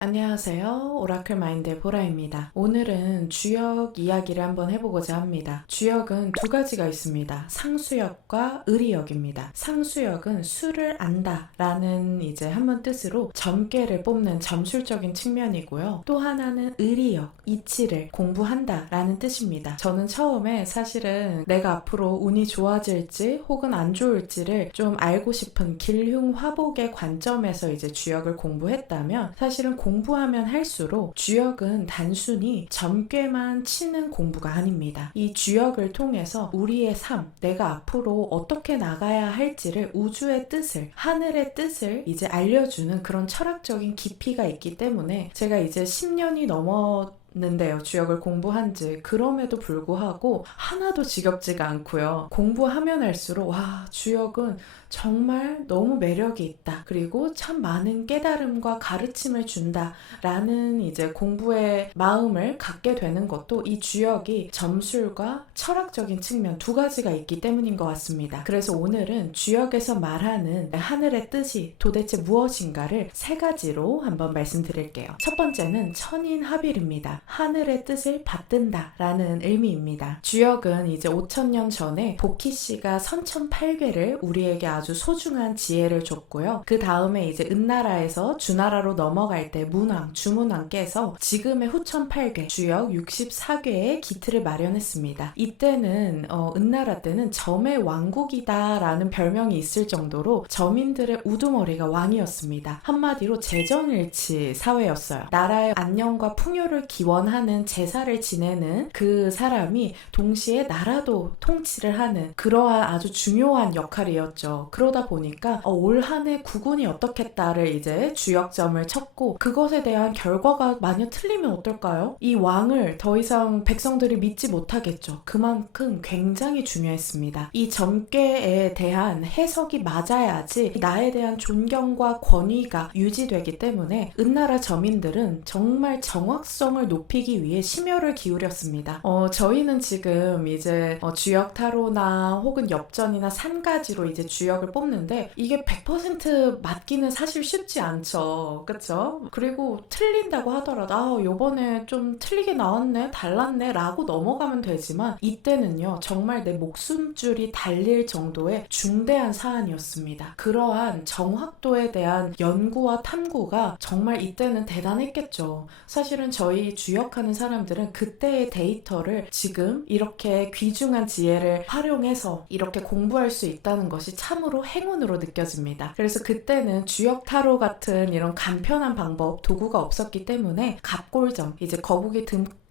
안녕하세요. 오라클 마인드의 보라입니다. 오늘은 주역 이야기를 한번 해보고자 합니다. 주역은 두 가지가 있습니다. 상수역과 의리역입니다. 상수역은 수를 안다 라는 이제 한번 뜻으로 점괘를 뽑는 점술적인 측면이고요. 또 하나는 의리역, 이치를 공부한다 라는 뜻입니다. 저는 처음에 사실은 내가 앞으로 운이 좋아질지 혹은 안 좋을지를 좀 알고 싶은 길흉화복의 관점에서 이제 주역을 공부했다면 사실은 공부하면 할수록 주역은 단순히 점괘만 치는 공부가 아닙니다. 이 주역을 통해서 우리의 삶, 내가 앞으로 어떻게 나가야 할지를 우주의 뜻을, 하늘의 뜻을 이제 알려주는 그런 철학적인 깊이가 있기 때문에 제가 이제 10년이 넘었는데요. 주역을 공부한 지. 그럼에도 불구하고 하나도 지겹지가 않고요. 공부하면 할수록 와, 주역은 정말 너무 매력이 있다. 그리고 참 많은 깨달음과 가르침을 준다. 라는 이제 공부의 마음을 갖게 되는 것도 이 주역이 점술과 철학적인 측면 두 가지가 있기 때문인 것 같습니다. 그래서 오늘은 주역에서 말하는 하늘의 뜻이 도대체 무엇인가를 세 가지로 한번 말씀드릴게요. 첫 번째는 천인합일입니다. 하늘의 뜻을 받든다 라는 의미입니다. 주역은 이제 5000년 전에 복희 씨가 선천팔괴를 우리에게 아주 소중한 지혜를 줬고요. 그 다음에 이제 은나라에서 주나라로 넘어갈 때 문왕, 주문왕께서 지금의 후천팔괴, 주역 64괴의 기틀을 마련했습니다. 이때는 은나라 때는 점의 왕국이다 라는 별명이 있을 정도로 점인들의 우두머리가 왕이었습니다. 한마디로 재정일치 사회였어요. 나라의 안녕과 풍요를 기원하는 제사를 지내는 그 사람이 동시에 나라도 통치를 하는 그러한 아주 중요한 역할이었죠. 그러다 보니까 올 한 해 국운이 어떻겠다를 이제 주역점을 쳤고 그것에 대한 결과가 만약 틀리면 어떨까요? 이 왕을 더 이상 백성들이 믿지 못하겠죠. 그만큼 굉장히 중요했습니다. 이 점괘에 대한 해석이 맞아야지 나에 대한 존경과 권위가 유지되기 때문에 은나라 점인들은 정말 정확성을 높이기 위해 심혈을 기울였습니다. 저희는 지금 이제 주역 타로나 혹은 엽전이나 산가지로 이제 주역을 뽑는데 이게 100% 맞기는 사실 쉽지 않죠. 그쵸? 그리고 틀린다고 하더라도 요번에 좀 틀리게 나왔네, 달랐네 라고 넘어가면 되지만 이때는요 정말 내 목숨줄이 달릴 정도의 중대한 사안이었습니다. 그러한 정확도에 대한 연구와 탐구가 정말 이때는 대단했겠죠. 사실은 저희 주역하는 사람들은 그때의 데이터를 지금 이렇게 귀중한 지혜를 활용해서 이렇게 공부할 수 있다는 것이 참으로 행운으로 느껴집니다. 그래서 그때는 주역 타로 같은 이런 간편한 방법, 도구가 없었기 때문에 갑골점, 이제 거북이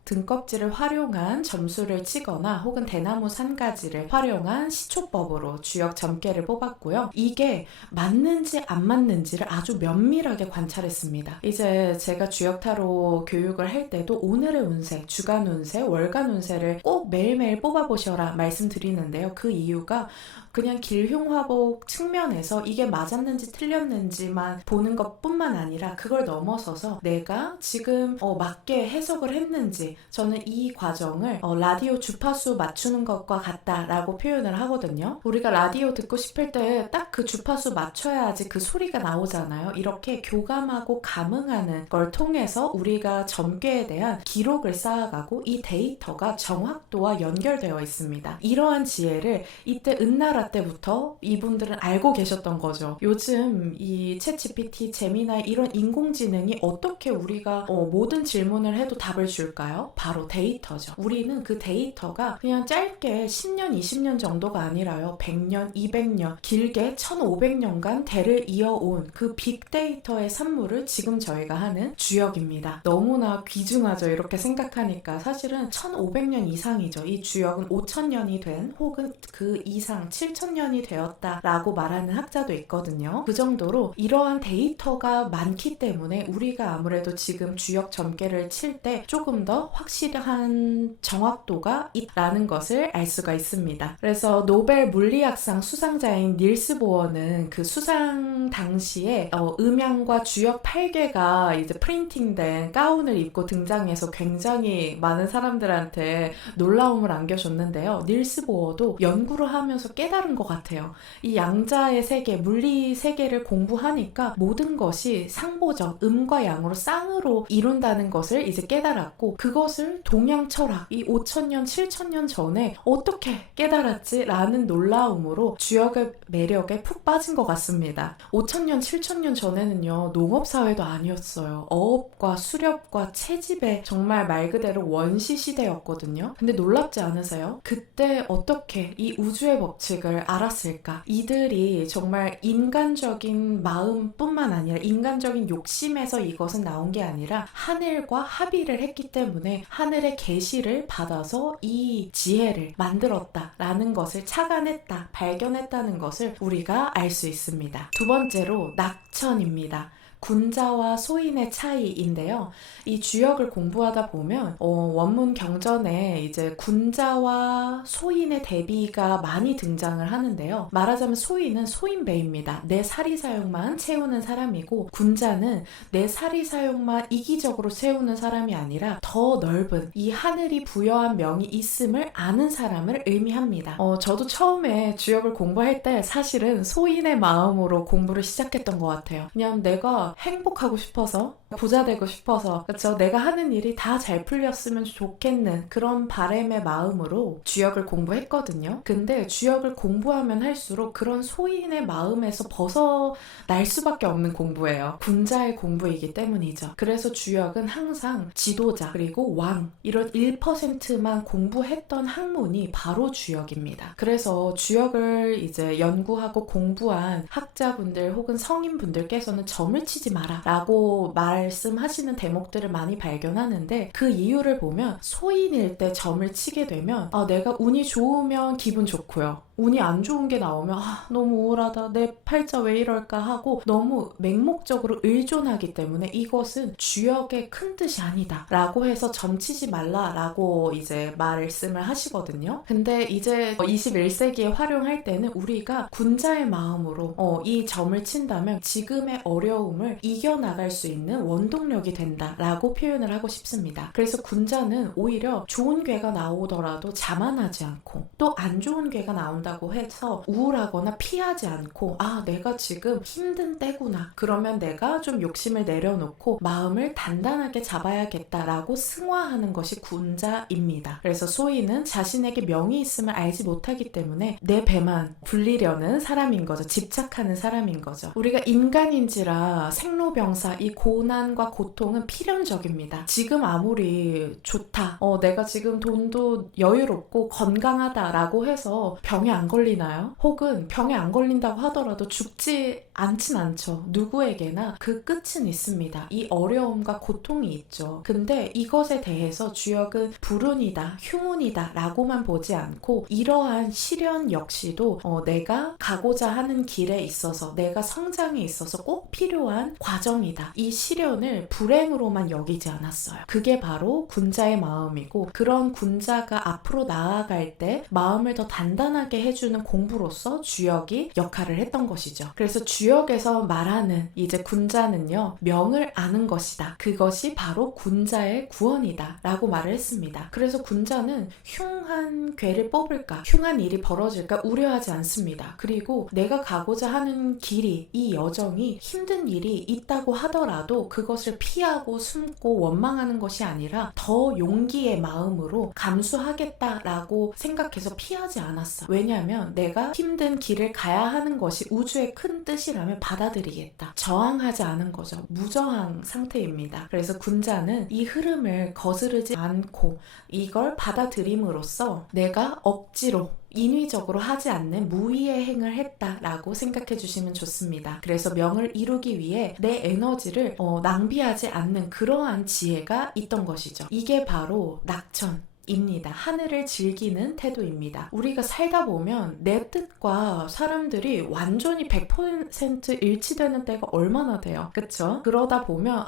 등껍질을 활용한 점수를 치거나 혹은 대나무 산가지를 활용한 시초법으로 주역 점괘를 뽑았고요. 이게 맞는지 안 맞는지를 아주 면밀하게 관찰했습니다. 이제 제가 주역 타로 교육을 할 때도 오늘의 운세, 주간 운세, 월간 운세를 꼭 매일매일 뽑아보셔라 말씀드리는데요. 그 이유가 그냥 길흉화복 측면에서 이게 맞았는지 틀렸는지만 보는 것뿐만 아니라 그걸 넘어서서 내가 지금 맞게 해석을 했는지 저는 이 과정을 라디오 주파수 맞추는 것과 같다라고 표현을 하거든요. 우리가 라디오 듣고 싶을 때 딱 그 주파수 맞춰야지 그 소리가 나오잖아요. 이렇게 교감하고 감응하는 걸 통해서 우리가 점괘에 대한 기록을 쌓아가고 이 데이터가 정확도와 연결되어 있습니다. 이러한 지혜를 이때 은나라 때부터 이분들은 알고 계셨던 거죠. 요즘 이 챗GPT, 제미나이 이런 인공지능이 어떻게 우리가 모든 질문을 해도 답을 줄까요? 바로 데이터죠. 우리는 그 데이터가 그냥 짧게 10년, 20년 정도가 아니라요. 100년, 200년, 길게 1500년간 대를 이어온 그 빅데이터의 산물을 지금 저희가 하는 주역입니다. 너무나 귀중하죠. 이렇게 생각하니까 사실은 1500년 이상이죠. 이 주역은 5000년이 된 혹은 그 이상 7000년이 되었다라고 말하는 학자도 있거든요. 그 정도로 이러한 데이터가 많기 때문에 우리가 아무래도 지금 주역 점괘를 칠 때 조금 더 확실한 정확도가 있다는 것을 알 수가 있습니다. 그래서 노벨 물리학상 수상자인 닐스 보어는 그 수상 당시에 음양과 주역 8개가 이제 프린팅된 가운을 입고 등장해서 굉장히 많은 사람들한테 놀라움을 안겨줬는데요. 닐스 보어도 연구를 하면서 깨달은 것 같아요. 이 양자의 세계, 물리 세계를 공부하니까 모든 것이 상보적, 음과 양으로 쌍으로 이룬다는 것을 이제 깨달았고, 그것을 동양 철학, 이 5,000년, 7,000년 전에 어떻게 깨달았지? 라는 놀라움으로 주역의 매력에 푹 빠진 것 같습니다. 5,000년, 7,000년 전에는요, 농업사회도 아니었어요. 어업과 수렵과 채집의 정말 말 그대로 원시 시대였거든요. 근데 놀랍지 않으세요? 그때 어떻게 이 우주의 법칙을 알았을까? 이들이 정말 인간적인 마음뿐만 아니라 인간적인 욕심에서 이것은 나온 게 아니라 하늘과 합의를 했기 때문에 하늘의 계시를 받아서 이 지혜를 만들었다라는 것을 착안했다, 발견했다는 것을 우리가 알 수 있습니다. 두 번째로 낙천입니다. 군자와 소인의 차이인데요. 이 주역을 공부하다 보면 원문 경전에 이제 군자와 소인의 대비가 많이 등장을 하는데요. 말하자면 소인은 소인배입니다. 내 사리사욕만 채우는 사람이고, 군자는 내 사리사욕만 이기적으로 채우는 사람이 아니라 더 넓은 이 하늘이 부여한 명이 있음을 아는 사람을 의미합니다. 저도 처음에 주역을 공부할 때 사실은 소인의 마음으로 공부를 시작했던 것 같아요. 그냥 내가 행복하고 싶어서, 부자 되고 싶어서, 그렇죠? 내가 하는 일이 다 잘 풀렸으면 좋겠는 그런 바람의 마음으로 주역을 공부했거든요. 근데 주역을 공부하면 할수록 그런 소인의 마음에서 벗어날 수밖에 없는 공부예요. 군자의 공부이기 때문이죠. 그래서 주역은 항상 지도자 그리고 왕 이런 1%만 공부했던 학문이 바로 주역입니다. 그래서 주역을 이제 연구하고 공부한 학자분들 혹은 성인분들께서는 점을 치지 마라 라고 말씀하시는 대목들을 많이 발견하는데, 그 이유를 보면 소인일 때 점을 치게 되면 내가 운이 좋으면 기분 좋고요. 운이 안 좋은 게 나오면 너무 우울하다, 내 팔자 왜 이럴까 하고 너무 맹목적으로 의존하기 때문에 이것은 주역의 큰 뜻이 아니다 라고 해서 점치지 말라 라고 이제 말씀을 하시거든요. 근데 이제 21세기에 활용할 때는 우리가 군자의 마음으로 이 점을 친다면 지금의 어려움을 이겨나갈 수 있는 원동력이 된다 라고 표현을 하고 싶습니다. 그래서 군자는 오히려 좋은 괴가 나오더라도 자만하지 않고, 또 안 좋은 괴가 나온다고 해서 우울하거나 피하지 않고, 내가 지금 힘든 때구나, 그러면 내가 좀 욕심을 내려놓고 마음을 단단하게 잡아야겠다라고 승화하는 것이 군자입니다. 그래서 소인은 자신에게 명이 있음을 알지 못하기 때문에 내 배만 불리려는 사람인 거죠. 집착하는 사람인 거죠. 우리가 인간인지라 생로병사, 이 고난과 고통은 필연적입니다. 지금 아무리 좋다, 내가 지금 돈도 여유롭고 건강하다라고 해서 병에 안 걸리나요? 혹은 병에 안 걸린다고 하더라도 죽지 않진 않죠. 누구에게나 그 끝은 있습니다. 이 어려움과 고통이 있죠. 근데 이것에 대해서 주역은 불운이다, 흉운이다 라고만 보지 않고, 이러한 시련 역시도 내가 가고자 하는 길에 있어서, 내가 성장에 있어서 꼭 필요한 과정이다, 이 시련을 불행으로만 여기지 않았어요. 그게 바로 군자의 마음이고, 그런 군자가 앞으로 나아갈 때 마음을 더 단단하게 해주는 공부로서 주역이 역할을 했던 것이죠. 그래서 주역에서 말하는 이제 군자는요, 명을 아는 것이다, 그것이 바로 군자의 구원이다 라고 말을 했습니다. 그래서 군자는 흉한 괴를 뽑을까, 흉한 일이 벌어질까 우려하지 않습니다. 그리고 내가 가고자 하는 길이, 이 여정이 힘든 일이 있다고 하더라도 그것을 피하고 숨고 원망하는 것이 아니라 더 용기의 마음으로 감수하겠다라고 생각해서 피하지 않았어. 왜냐하면 내가 힘든 길을 가야 하는 것이 우주의 큰 뜻이라면 받아들이겠다. 저항하지 않은 거죠. 무저항 상태입니다. 그래서 군자는 이 흐름을 거스르지 않고 이걸 받아들임으로써 내가 억지로 인위적으로 하지 않는 무위의 행을 했다라고 생각해 주시면 좋습니다. 그래서 명을 이루기 위해 내 에너지를 낭비하지 않는 그러한 지혜가 있던 것이죠. 이게 바로 낙천, 입니다. 하늘을 즐기는 태도입니다. 우리가 살다 보면 내 뜻과 사람들이 완전히 100% 일치되는 때가 얼마나 돼요. 그쵸? 그러다 보면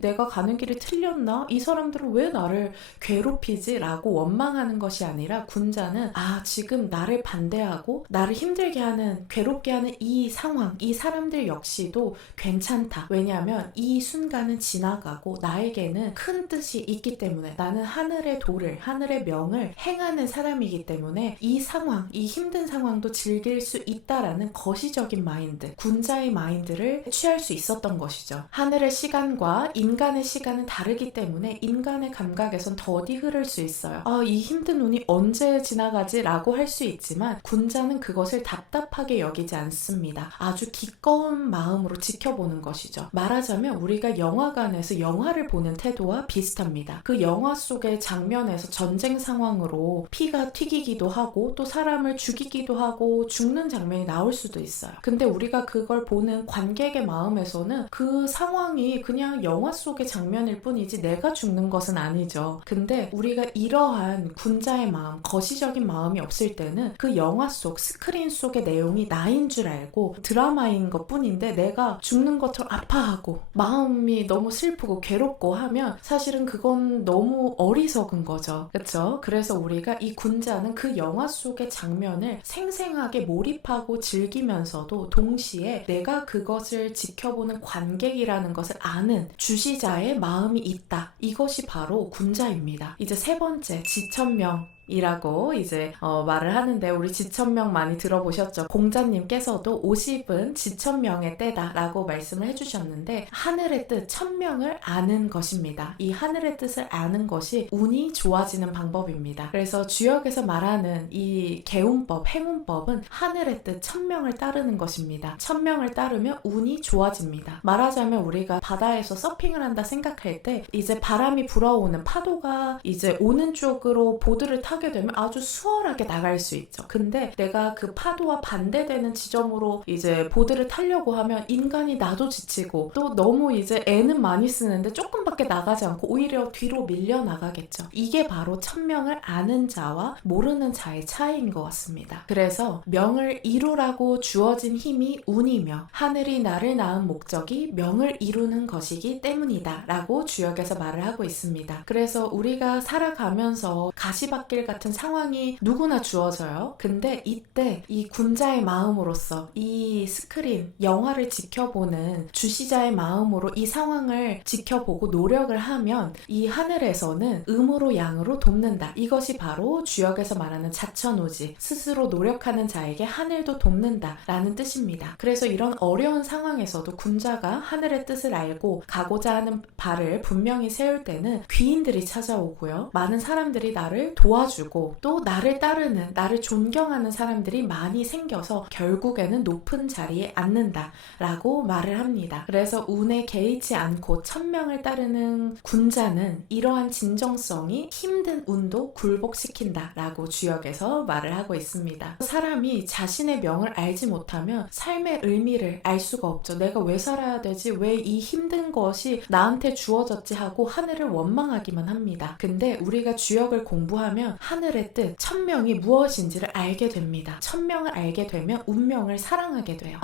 내가 가는 길이 틀렸나? 이 사람들은 왜 나를 괴롭히지? 라고 원망하는 것이 아니라 군자는 지금 나를 반대하고 나를 힘들게 하는, 괴롭게 하는 이 상황, 이 사람들 역시도 괜찮다. 왜냐하면 이 순간은 지나가고 나에게는 큰 뜻이 있기 때문에, 나는 하늘의 도를, 하늘의 명을 행하는 사람이기 때문에 이 상황, 이 힘든 상황도 즐길 수 있다라는 거시적인 마인드, 군자의 마인드를 취할 수 있었던 것이죠. 하늘의 시간과 인간의 시간은 다르기 때문에 인간의 감각에선 더디 흐를 수 있어요. 이 힘든 운이 언제 지나가지? 라고 할 수 있지만 군자는 그것을 답답하게 여기지 않습니다. 아주 기꺼운 마음으로 지켜보는 것이죠. 말하자면 우리가 영화관에서 영화를 보는 태도와 비슷합니다. 그 영화 속의 장면에서 전쟁 상황으로 피가 튀기기도 하고 또 사람을 죽이기도 하고 죽는 장면이 나올 수도 있어요. 근데 우리가 그걸 보는 관객의 마음에서는 그 상황이 그냥 영화 속의 장면일 뿐이지 내가 죽는 것은 아니죠. 근데 우리가 이러한 군자의 마음, 거시적인 마음이 없을 때는 그 영화 속, 스크린 속의 내용이 나인 줄 알고 드라마인 것 뿐인데 내가 죽는 것처럼 아파하고 마음이 너무 슬프고 괴롭고 하면 사실은 그건 너무 어리석은 거죠. 그렇죠? 그래서 우리가 이 군자는 그 영화 속의 장면을 생생하게 몰입하고 즐기면서도 동시에 내가 그것을 지켜보는 관객이라는 것을 아는 주시자의 마음이 있다. 이것이 바로 군자입니다. 이제 세 번째, 지천명 이라고 이제 말을 하는데, 우리 지천명 많이 들어보셨죠? 공자님께서도 50은 지천명의 때다 라고 말씀을 해주셨는데, 하늘의 뜻, 천명을 아는 것입니다. 이 하늘의 뜻을 아는 것이 운이 좋아지는 방법입니다. 그래서 주역에서 말하는 이 개운법, 행운법은 하늘의 뜻, 천명을 따르는 것입니다. 천명을 따르면 운이 좋아집니다. 말하자면 우리가 바다에서 서핑을 한다 생각할 때 이제 바람이 불어오는, 파도가 이제 오는 쪽으로 보드를 타게 되면 아주 수월하게 나갈 수 있죠. 근데 내가 그 파도와 반대되는 지점으로 이제 보드를 타려고 하면 인간이 나도 지치고 또 너무 이제 애는 많이 쓰는데 조금밖에 나가지 않고 오히려 뒤로 밀려 나가겠죠. 이게 바로 천명을 아는 자와 모르는 자의 차이인 것 같습니다. 그래서 명을 이루라고 주어진 힘이 운이며 하늘이 나를 낳은 목적이 명을 이루는 것이기 때문이다 라고 주역에서 말을 하고 있습니다. 그래서 우리가 살아가면서 가시밭길 같은 상황이 누구나 주어져요. 근데 이때 이 군자의 마음으로서 이 스크린, 영화를 지켜보는 주시자의 마음으로 이 상황을 지켜보고 노력을 하면 이 하늘에서는 음으로 양으로 돕는다. 이것이 바로 주역에서 말하는 자천우지, 스스로 노력하는 자에게 하늘도 돕는다 라는 뜻입니다. 그래서 이런 어려운 상황에서도 군자가 하늘의 뜻을 알고 가고자 하는 발을 분명히 세울 때는 귀인들이 찾아오고요. 많은 사람들이 나를 도와주고 또 나를 따르는, 나를 존경하는 사람들이 많이 생겨서 결국에는 높은 자리에 앉는다 라고 말을 합니다. 그래서 운에 개의치 않고 천명을 따르는 군자는 이러한 진정성이 힘든 운도 굴복시킨다 라고 주역에서 말을 하고 있습니다. 사람이 자신의 명을 알지 못하면 삶의 의미를 알 수가 없죠. 내가 왜 살아야 되지? 왜 이 힘든 것이 나한테 주어졌지? 하고 하늘을 원망하기만 합니다. 근데 우리가 주역을 공부하면 하늘의 뜻, 천명이 무엇인지를 알게 됩니다. 천명을 알게 되면 운명을 사랑하게 돼요.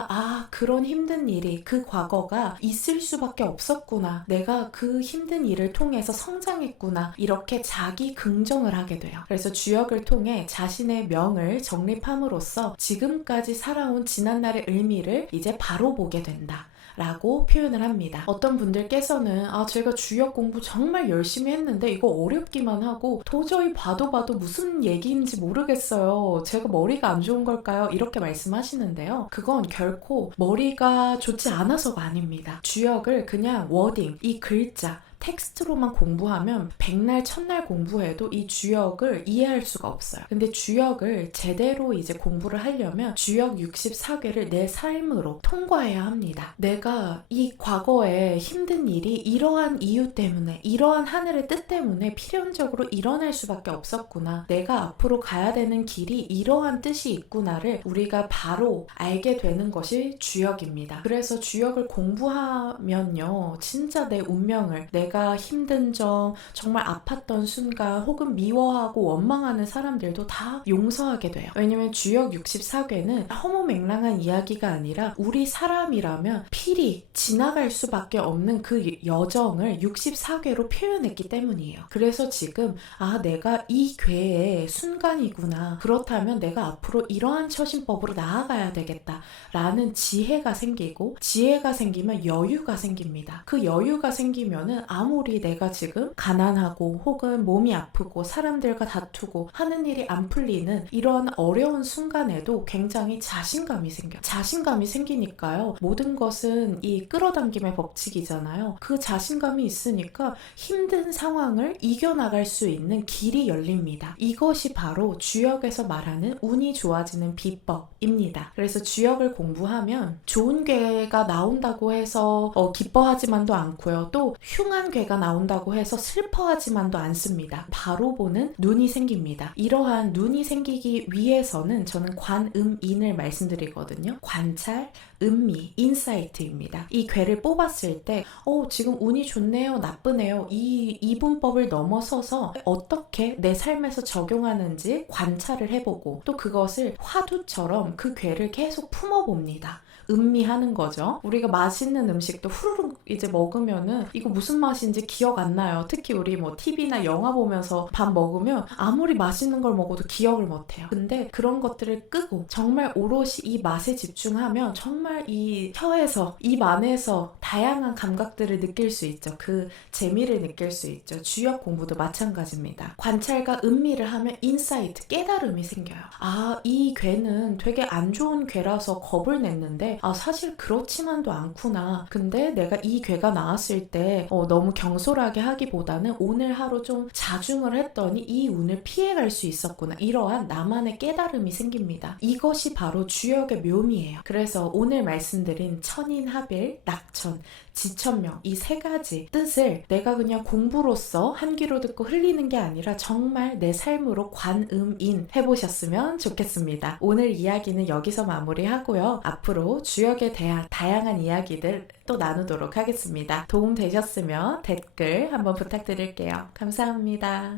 그런 힘든 일이, 그 과거가 있을 수밖에 없었구나. 내가 그 힘든 일을 통해서 성장했구나. 이렇게 자기 긍정을 하게 돼요. 그래서 주역을 통해 자신의 명을 정립함으로써 지금까지 살아온 지난날의 의미를 이제 바로 보게 된다 라고 표현을 합니다. 어떤 분들께서는 제가 주역 공부 정말 열심히 했는데 이거 어렵기만 하고 도저히 봐도 무슨 얘기인지 모르겠어요. 제가 머리가 안 좋은 걸까요? 이렇게 말씀하시는데요. 그건 결코 머리가 좋지 않아서가 아닙니다. 주역을 그냥 워딩, 이 글자, 텍스트로만 공부하면 백날 천날 공부해도 이 주역을 이해할 수가 없어요. 근데 주역을 제대로 이제 공부를 하려면 주역 64개를 내 삶으로 통과해야 합니다. 내가 이 과거에 힘든 일이 이러한 이유 때문에, 이러한 하늘의 뜻 때문에 필연적으로 일어날 수밖에 없었구나. 내가 앞으로 가야 되는 길이 이러한 뜻이 있구나를 우리가 바로 알게 되는 것이 주역입니다. 그래서 주역을 공부하면요, 진짜 내 운명을, 내가 내가 힘든 점, 정말 아팠던 순간 혹은 미워하고 원망하는 사람들도 다 용서하게 돼요. 왜냐면 주역 64궤는 허무맹랑한 이야기가 아니라 우리 사람이라면 필히 지나갈 수밖에 없는 그 여정을 64궤로 표현했기 때문이에요. 그래서 지금 내가 이 궤의 순간이구나. 그렇다면 내가 앞으로 이러한 처신법으로 나아가야 되겠다. 라는 지혜가 생기고, 지혜가 생기면 여유가 생깁니다. 그 여유가 생기면은 아무리 내가 지금 가난하고 혹은 몸이 아프고 사람들과 다투고 하는 일이 안 풀리는 이런 어려운 순간에도 굉장히 자신감이 생겨요. 자신감이 생기니까요. 모든 것은 이 끌어당김의 법칙이잖아요. 그 자신감이 있으니까 힘든 상황을 이겨나갈 수 있는 길이 열립니다. 이것이 바로 주역에서 말하는 운이 좋아지는 비법입니다. 그래서 주역을 공부하면 좋은 괴가 나온다고 해서 기뻐하지만도 않고요. 또 흉한 괴가 나온다고 해서 슬퍼하지만도 않습니다. 바로 보는 눈이 생깁니다. 이러한 눈이 생기기 위해서는 저는 관음인을 말씀드리거든요. 관찰, 음미, 인사이트입니다. 이 괴를 뽑았을 때 지금 운이 좋네요, 나쁘네요. 이 이분법을 넘어서서 어떻게 내 삶에서 적용하는지 관찰을 해보고 또 그것을 화두처럼 그 괴를 계속 품어봅니다. 음미하는 거죠. 우리가 맛있는 음식도 후루룩 이제 먹으면은 이거 무슨 맛인지 기억 안 나요. 특히 우리 TV나 영화 보면서 밥 먹으면 아무리 맛있는 걸 먹어도 기억을 못 해요. 근데 그런 것들을 끄고 정말 오롯이 이 맛에 집중하면 정말 이 혀에서, 입 안에서 다양한 감각들을 느낄 수 있죠. 그 재미를 느낄 수 있죠. 주역 공부도 마찬가지입니다. 관찰과 음미를 하면 인사이트, 깨달음이 생겨요. 이 괴는 되게 안 좋은 괴라서 겁을 냈는데 사실 그렇지만도 않구나. 근데 내가 이 괴가 나왔을 때 너무 경솔하게 하기보다는 오늘 하루 좀 자중을 했더니 이 운을 피해갈 수 있었구나. 이러한 나만의 깨달음이 생깁니다. 이것이 바로 주역의 묘미예요. 그래서 오늘 말씀드린 천인합일, 낙천, 지천명 이 세 가지 뜻을 내가 그냥 공부로서 한 귀로 듣고 흘리는 게 아니라 정말 내 삶으로 관음인 해보셨으면 좋겠습니다. 오늘 이야기는 여기서 마무리하고요. 앞으로 주역에 대한 다양한 이야기들 또 나누도록 하겠습니다. 도움 되셨으면 댓글 한번 부탁드릴게요. 감사합니다.